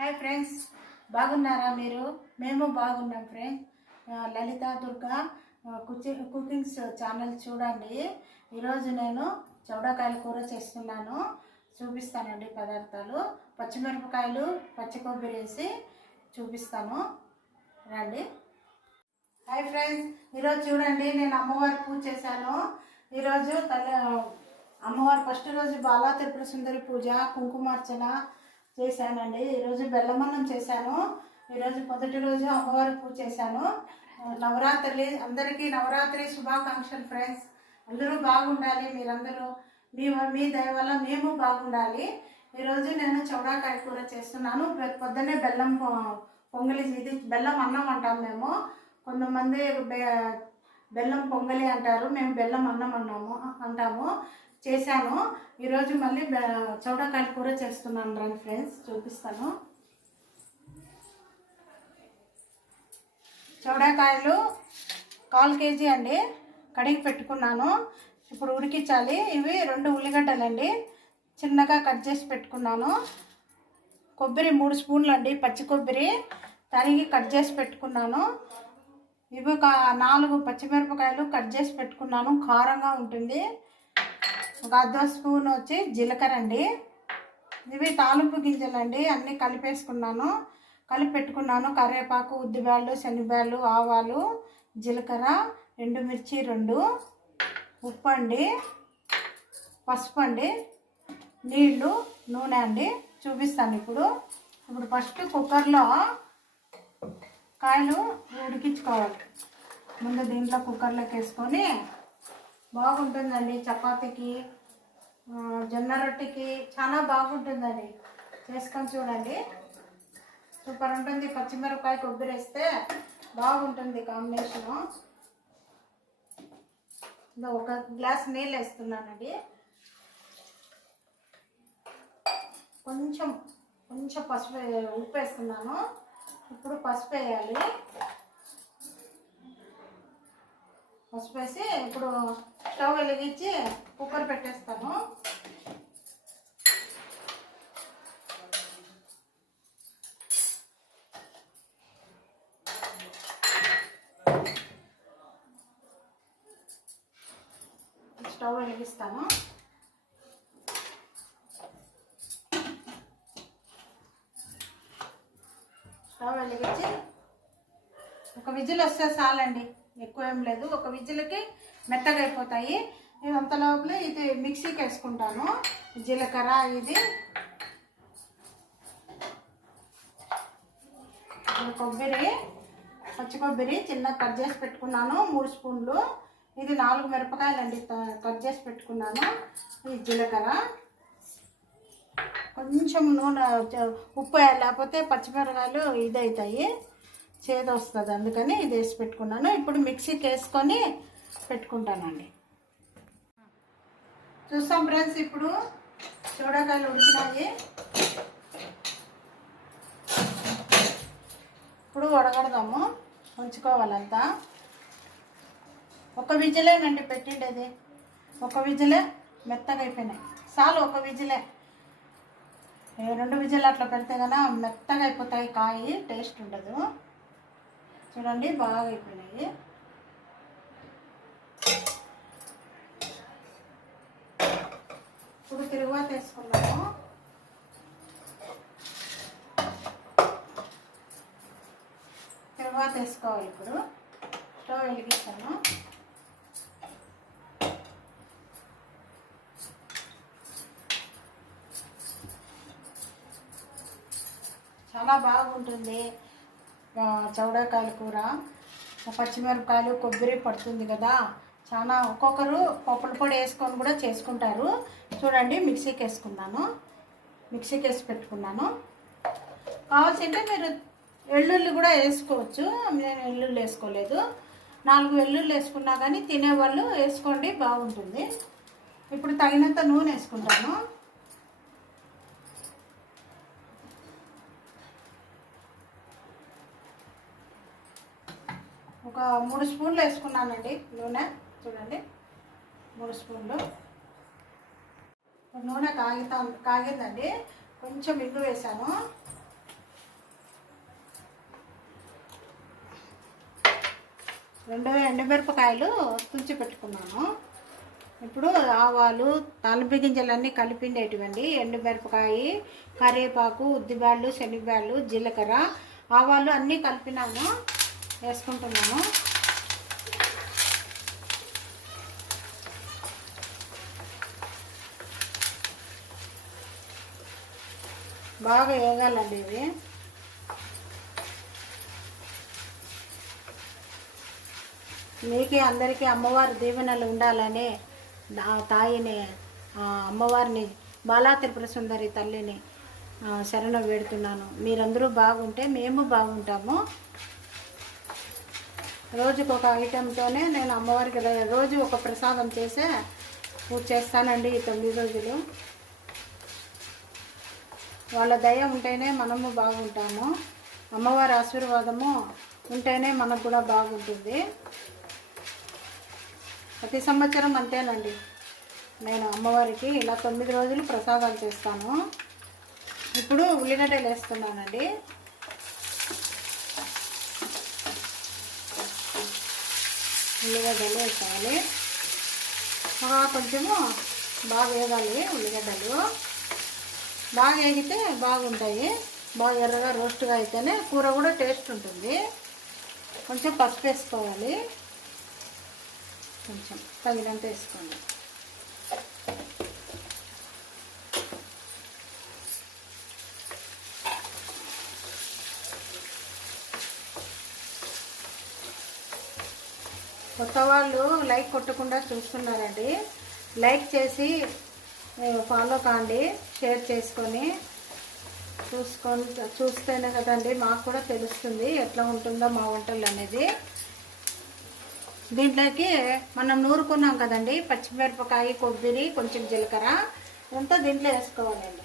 Hi friends, బాగున్నారా మీరు? మేము బాగున్నాం ఫ్రెండ్స్. లలిత దుర్గా కుకింగ్స్ ఛానల్ చూడండి. ఈరోజు నేను చౌడకాయల కూర చేస్తున్నాను, చూపిస్తానండి. పదార్థాలు పచ్చిమిరపకాయలు, పచ్చి కొబ్బరి వేసి చూపిస్తాను, రండి. హాయ్ ఫ్రెండ్స్, ఈరోజు చూడండి నేను అమ్మవారి పూజ చేశాను. ఈరోజు అమ్మవారి ఫస్ట్ రోజు బాలా త్రిపుర సుందరి పూజ, కుంకుమార్చన చేశానండి. ఈరోజు బెల్లమన్నం చేశాను. ఈరోజు మొదటి రోజు అమ్మవారి పూజ చేశాను. నవరాత్రి అందరికీ నవరాత్రి శుభాకాంక్షలు ఫ్రెండ్స్. అందరూ బాగుండాలి, మీరందరూ మీ దయ వల్ల మేము బాగుండాలి. ఈరోజు నేను చౌడాకాయ కూర చేస్తున్నాను. పొద్దున్నే బెల్లం పొంగలి, ఇది బెల్లం అన్నం అంటాం మేము. కొంతమంది బెల్లం పొంగలి అంటారు, మేము బెల్లం అన్నం అంటాము. చేశాను. ఈరోజు మళ్ళీ చౌడకాయల కూర చేస్తున్నాను రండి ఫ్రెండ్స్, చూపిస్తాను. చౌడకాయలు 1/4 కేజీ అండి, కడిగి పెట్టుకున్నాను. ఇప్పుడు ఉడికించాలి. ఇవి 2 ఉల్లిగడ్డలండి, చిన్నగా కట్ చేసి పెట్టుకున్నాను. కొబ్బరి 3 స్పూన్లు అండి, పచ్చి కొబ్బరి తరిగి కట్ చేసి పెట్టుకున్నాను. ఇవి 4 పచ్చిమిరపకాయలు కట్ చేసి పెట్టుకున్నాను, కారంగా ఉంటుంది. 1/2 స్పూన్ వచ్చి జీలకర్ర అండి. ఇవి తాలింపు గింజలండి, అన్నీ కలిపేసుకున్నాను, కలిపి పెట్టుకున్నాను. కరివేపాకు, ఉద్దిబ్యాళ్ళు, శనగబ్యాళ్ళు, ఆవాలు, జీలకర్ర, ఎండుమిర్చి 2, ఉప్పు అండి, పసుపు అండి, నీళ్ళు, నూనె అండి. చూపిస్తాను ఇప్పుడు. ఫస్ట్ కుక్కర్లో కాయలు ఉడికించుకోవాలి. ముందు దీంట్లో కుక్కర్లోకి వేసుకొని బాగుంటుందండి. చపాతీకి, జొన్న రొట్టెకి చాలా బాగుంటుందండి, చేసుకొని చూడండి. సూపర్ ఉంటుంది. పచ్చిమిరపకాయ, కొబ్బరి వేస్తే బాగుంటుంది కాంబినేషను. 1 గ్లాస్ నీళ్ళు వేస్తున్నానండి. కొంచెం పసుపు, ఉప్పు వేస్తున్నాను. ఇప్పుడు పసుపు వేయాలి. పసుపు వేసి ఇప్పుడు స్టవ్ వెలిగించి కుక్కర్ పెట్టేస్తాను. స్టవ్ వెలిగిస్తాను. స్టవ్ వెలిగించి 1 విజిల్ వస్తే చాలండి, ఎక్కువ ఏం లేదు. 1 విజిల్కి మెత్తగా అయిపోతాయి. నేను అంత లోపల ఇది మిక్సీకి వేసుకుంటాను. జీలకర్ర, ఇది కొబ్బరి, పచ్చి కొబ్బరి చిన్న కట్ చేసి పెట్టుకున్నాను 3 స్పూన్లు. ఇది 4 మిరపకాయలు అండి, కట్ చేసి పెట్టుకున్నాను. ఈ జీలకర్ర, కొంచెం నూనె, ఉప్పు లేకపోతే పచ్చిమిరపకాయలు ఇదవుతాయి, చేదు వస్తుంది, అందుకని ఇది వేసి పెట్టుకున్నాను. ఇప్పుడు మిక్సీకి వేసుకొని పెట్టుకుంటానండి. చూస్తాం ఫ్రెండ్స్, ఇప్పుడు చౌడకాయలు ఉడికినాయి. ఇప్పుడు వడగడదాము, ఉంచుకోవాలంతా. 1 విజిలేనండి పెట్టిండేది, 1 విజిలే, మెత్తగా అయిపోయినాయి. చాలు 1 విజిలే. 2 విజిల్ అట్లా పెడితే కన్నా మెత్తగా అయిపోతాయి, కాయి టేస్ట్ ఉండదు. చూడండి బాగా అయిపోయినాయి. ఇప్పుడు తిరుగుబాటు వేసుకున్నాము. తిరుగుబాటు వేసుకోవాలి. ఇప్పుడు స్టవ్ వెలిగిస్తాను. చాలా బాగుంటుంది చౌడకాయల కూర. పచ్చిమిరపకాయలు, కొబ్బరి పడుతుంది కదా, చాలా. ఒక్కొక్కరు పప్పుల పొడి వేసుకొని కూడా చేసుకుంటారు. చూడండి మిక్సీకి వేసుకున్నాను, మిక్సీకి వేసి పెట్టుకున్నాను. కావాల్సింటే మీరు వెల్లుల్లి కూడా వేసుకోవచ్చు, నేను వెల్లుల్లి వేసుకోలేదు. 4 వెల్లుల్లి వేసుకున్నా కానీ తినేవాళ్ళు వేసుకోండి, బాగుంటుంది. ఇప్పుడు తగినంత నూనె వేసుకుంటాను. ఒక 3 స్పూన్లు వేసుకున్నానండి నూనె. చూడండి 3 స్పూన్లు. నూనె కాగిందండి, కొంచెం ఇంగు వేసాను. 2 ఎండుమిరపకాయలు తుంచి పెట్టుకున్నాను. ఇప్పుడు ఆవాలు, తాలింపు గింజలన్నీ కలిపిండేటివండి. ఎండుమిరపకాయ, కరివేపాకు, ఉద్దిబ్యాళ్ళు, శనగబ్యాళ్ళు, జీలకర్ర, ఆవాలు అన్నీ కలిపినాను, వేసుకుంటున్నాను. బాగా వేగాలండి ఇవి. మీకే అందరికీ అమ్మవారి దీవెనలు ఉండాలని తాయిని అమ్మవారిని బాలా త్రిపుర సుందరి తల్లిని శరణు వేడుతున్నాను. మీరందరూ బాగుంటే మేము బాగుంటాము. రోజుకు ఒక ఐటెంతోనే నేను అమ్మవారికి రోజు ఒక ప్రసాదం చేసే పూజ చేస్తానండి ఈ 9 రోజులు. వాళ్ళ దయ ఉంటేనే మనము బాగుంటాము. అమ్మవారి ఆశీర్వాదము ఉంటేనే మనకు కూడా బాగుంటుంది. ప్రతి సంవత్సరం అంతేనండి, నేను అమ్మవారికి ఇలా 9 రోజులు ప్రసాదాలు చేస్తాను. ఇప్పుడు ఉల్లిగడ్డలు వేస్తున్నానండి. ఉల్లిగడ్డలు వేసుకోవాలి. కొంచెము బాగా వేగాలి. ఉల్లిగడ్డలు బాగా వేగితే బాగుంటాయి. బాగా ఎర్రగా రోస్ట్గా అయితేనే కూర కూడా టేస్ట్ ఉంటుంది. కొంచెం పసుపు వేసుకోవాలి, కొంచెం తగినంత వేసుకోండి. కొత్త వాళ్ళు లైక్ కొట్టకుండా చూస్తున్నారండి. లైక్ చేసి ఫాలో కాండి, షేర్ చేసుకొని చూస్తేనే కదండి మాకు కూడా తెలుస్తుంది ఎట్లా ఉంటుందో మా వంటలు అనేది. దీంట్లోకి మనం నూరుకున్నాం కదండి పచ్చిమిరపకాయ, కొబ్బరి, కొంచెం జీలకర్ర అంతా దీంట్లో వేసుకోవాలండి.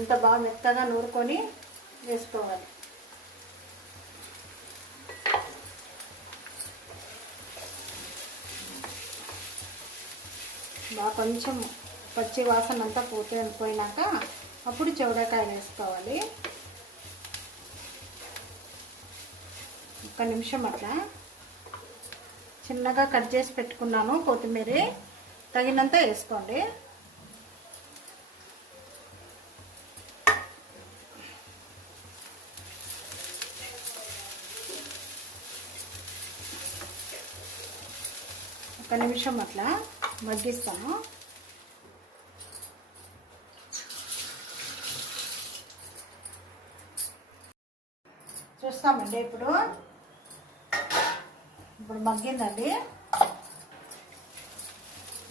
ఇంత బాగా మెత్తగా నూరుకొని వేసుకోవాలి. బాగా కొంచెం పచ్చి వాసన అంతా పోయినాక అప్పుడు చౌడకాయలు వేసుకోవాలి. 1 నిమిషం అట్లా చిన్నగా కట్ చేసి పెట్టుకున్నాను. కొత్తిమీర తగినంత వేసుకోండి. ఒక నిమిషం అట్లా మగ్గిస్తాను. చూస్తామండి. ఇప్పుడు మగ్గిందండి.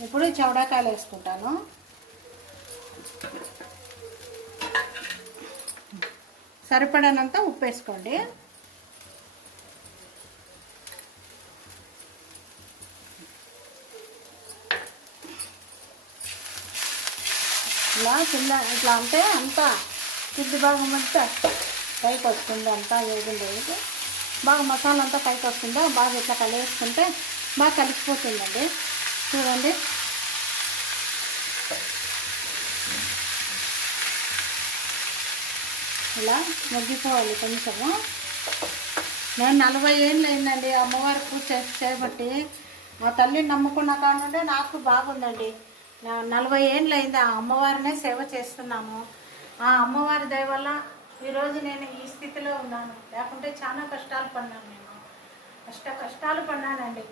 ఇప్పుడు చౌడాకాయలు వేసుకుంటాను. సరిపడనంత ఉప్పు వేసుకోండి. ఇట్లా అంటే అంతా కింది భాగం అంతా పైకి వస్తుంది. అంతా వేగింది బాగా మసాలా అంతా పైకి వస్తుందో బాగా ఇట్లా కలిపేసుకుంటే బాగా కలిసిపోతుందండి. చూడండి, ఇలా మగ్గిపోవాలి కొంచెము. నేను 40 ఏళ్ళు అయిందండి అమ్మవారి పూజ చేయబట్టి. మా తల్లిని నమ్ముకున్న కానుంటే నాకు బాగుందండి. 40 ఏళ్ళు అయింది ఆ అమ్మవారినే సేవ చేస్తున్నాము. ఆ అమ్మవారి దయ వల్ల ఈరోజు నేను ఈ స్థితిలో ఉన్నాను. లేకుంటే చాలా కష్టాలు పడినాను. నేను కష్టాలు పడినానండి.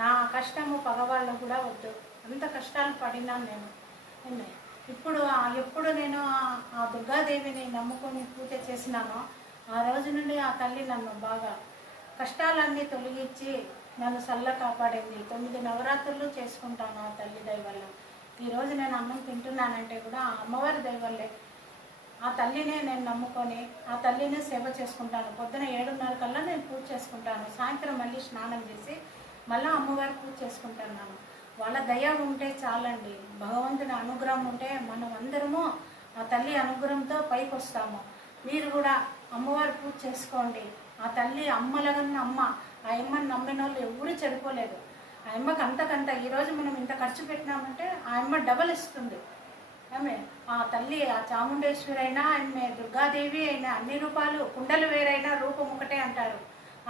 నా కష్టము పగవాళ్ళు కూడా వద్దు, అంత కష్టాలు పడినాను నేను. ఎప్పుడు నేను ఆ దుర్గాదేవిని నమ్ముకొని పూజ చేసినానో ఆ రోజు నుండి ఆ తల్లి నన్ను బాగా కష్టాలన్నీ తొలగించి నన్ను చల్ల కాపాడింది. 9 నవరాత్రులు చేసుకుంటాను ఆ తల్లి దయ వల్ల. ఈరోజు నేను అన్నం తింటున్నానంటే కూడా ఆ అమ్మవారి దయ వల్లే. ఆ తల్లినే నేను నమ్ముకొని ఆ తల్లినే సేవ చేసుకుంటాను. పొద్దున 7:30 కల్లా నేను పూజ చేసుకుంటాను. సాయంత్రం మళ్ళీ స్నానం చేసి మళ్ళీ అమ్మవారి పూజ చేసుకుంటున్నాను. వాళ్ళ దయ ఉంటే చాలండి. భగవంతుని అనుగ్రహం ఉంటే మనం అందరము ఆ తల్లి అనుగ్రహంతో పైకి వస్తాము. మీరు కూడా అమ్మవారి పూజ చేసుకోండి. ఆ తల్లి అమ్మలగన్న అమ్మ. ఆ అమ్మని నమ్మిన వాళ్ళు ఎవరు చెడిపోలేదు. ఆ అమ్మకి అంతకంత ఈరోజు మనం ఇంత ఖర్చు పెట్టినామంటే ఆ అమ్మ డబల్ ఇస్తుంది. ఆమె ఆ తల్లి, ఆ చాముండేశ్వరి అయినా, ఆమె దుర్గాదేవి అయినా, అన్ని రూపాలు కుండలు వేరైనా రూపం ఒకటే అంటారు.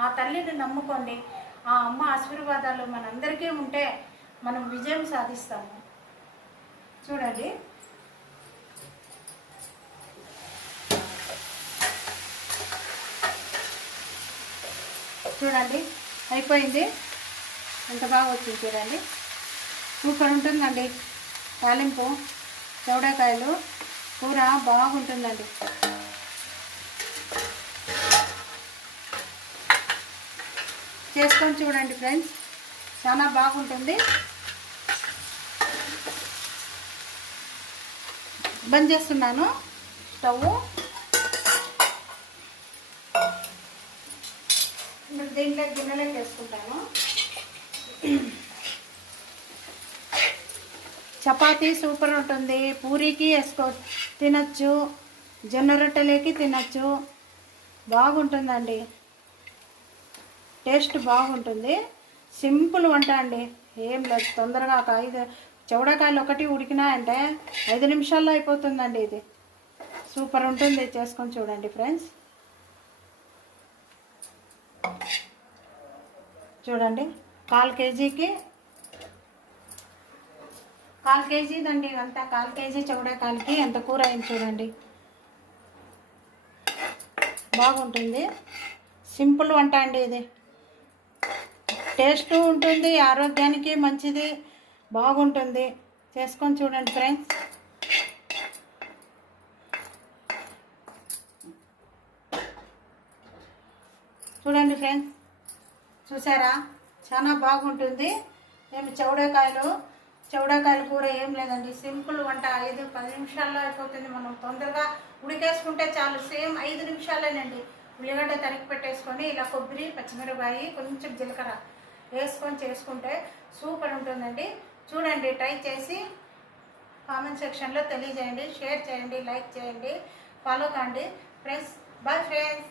ఆ తల్లిని నమ్ముకోండి. ఆ అమ్మ ఆశీర్వాదాలు మనందరికీ ఉంటే మనం విజయం సాధిస్తాము. చూడండి, చూడండి అయిపోయింది. ఎంత బాగా వచ్చింది చూడండి. సూపర్ ఉంటుందండి. తాలింపు చౌడాకాయలు కూర బాగుంటుందండి. చేసుకొని చూడండి ఫ్రెండ్స్, చాలా బాగుంటుంది. బంద్ చేస్తున్నాను స్టవ్. దీంట్లో గిన్నెలోకి వేసుకుంటాను. చపాతీ సూపర్ ఉంటుంది. పూరీకి తినచ్చు, జొన్న రొట్టెలకి తినచ్చు. బాగుంటుందండి, టేస్ట్ బాగుంటుంది. సింపుల్ వంట అండి, ఏం లేదు. తొందరగా ఒక 5 చౌడకాయలు ఒకటి ఉడికినాయంటే 5 నిమిషాల్లో అయిపోతుందండి. ఇది సూపర్ ఉంటుంది. చేసుకొని చూడండి ఫ్రెండ్స్. చూడండి, 1/4 కేజీకి 1/4 కేజీదండి. అంతా 1/4 కేజీ చౌడకాయలకి ఎంత కూర అయింది చూడండి. బాగుంటుంది. సింపుల్ వంట అండి ఇది. టేస్ట్ ఉంటుంది, ఆరోగ్యానికి మంచిది, బాగుంటుంది. చేసుకొని చూడండి ఫ్రెండ్స్. చూడండి ఫ్రెండ్స్, చూసారా, చాలా బాగుంటుంది. ఏమి చౌడకాయల కూర ఏం లేదండి. సింపుల్ వంట. 5-10 నిమిషాల్లో అయిపోతుంది. మనం తొందరగా ఉడికేసుకుంటే చాలు. సేమ్ 5 నిమిషాలేనండి. ఉల్లిగడ్డ తరిగి పెట్టేసుకొని ఇలా కొబ్బరి, పచ్చిమిరపకాయ, కొంచెం జీలకర్ర వేసుకొని చేసుకుంటే సూపర్ ఉంటుందండి. చూడండి, ట్రై చేసి కామెంట్ సెక్షన్లో తెలియజేయండి, షేర్ చేయండి, లైక్ చేయండి, ఫాలో కండి ఫ్రెండ్స్. Bye friends.